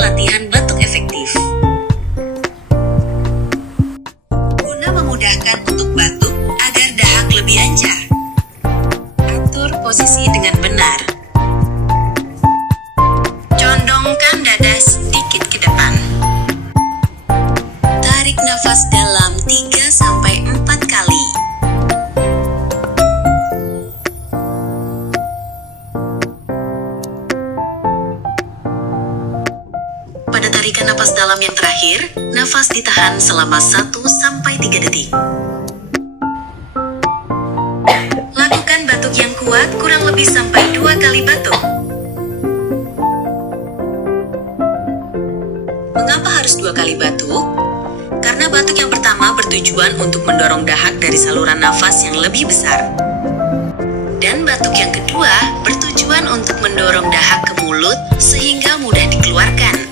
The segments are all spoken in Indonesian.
latihan batuk efektif. Guna memudahkan untuk batuk agar dahak lebih lancar, atur posisi dengan benar. Condongkan dada sedikit ke depan. Tarik nafas dalam 3-4 kali. Pada tarikan napas dalam yang terakhir, nafas ditahan selama 1-3 detik. Lakukan batuk yang kuat kurang lebih sampai 2 kali batuk. Mengapa harus 2 kali batuk? Karena batuk yang pertama bertujuan untuk mendorong dahak dari saluran nafas yang lebih besar. Dan batuk yang kedua bertujuan untuk mendorong dahak ke mulut sehingga mudah dikeluarkan.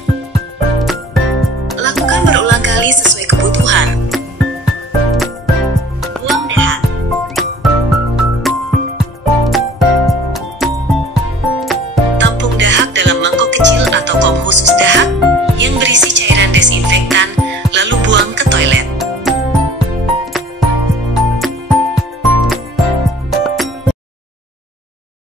Lakukan berulang kali sesuai kebutuhan. Buang dahak. Tampung dahak dalam mangkok kecil atau kop khusus dahak yang berisi cairan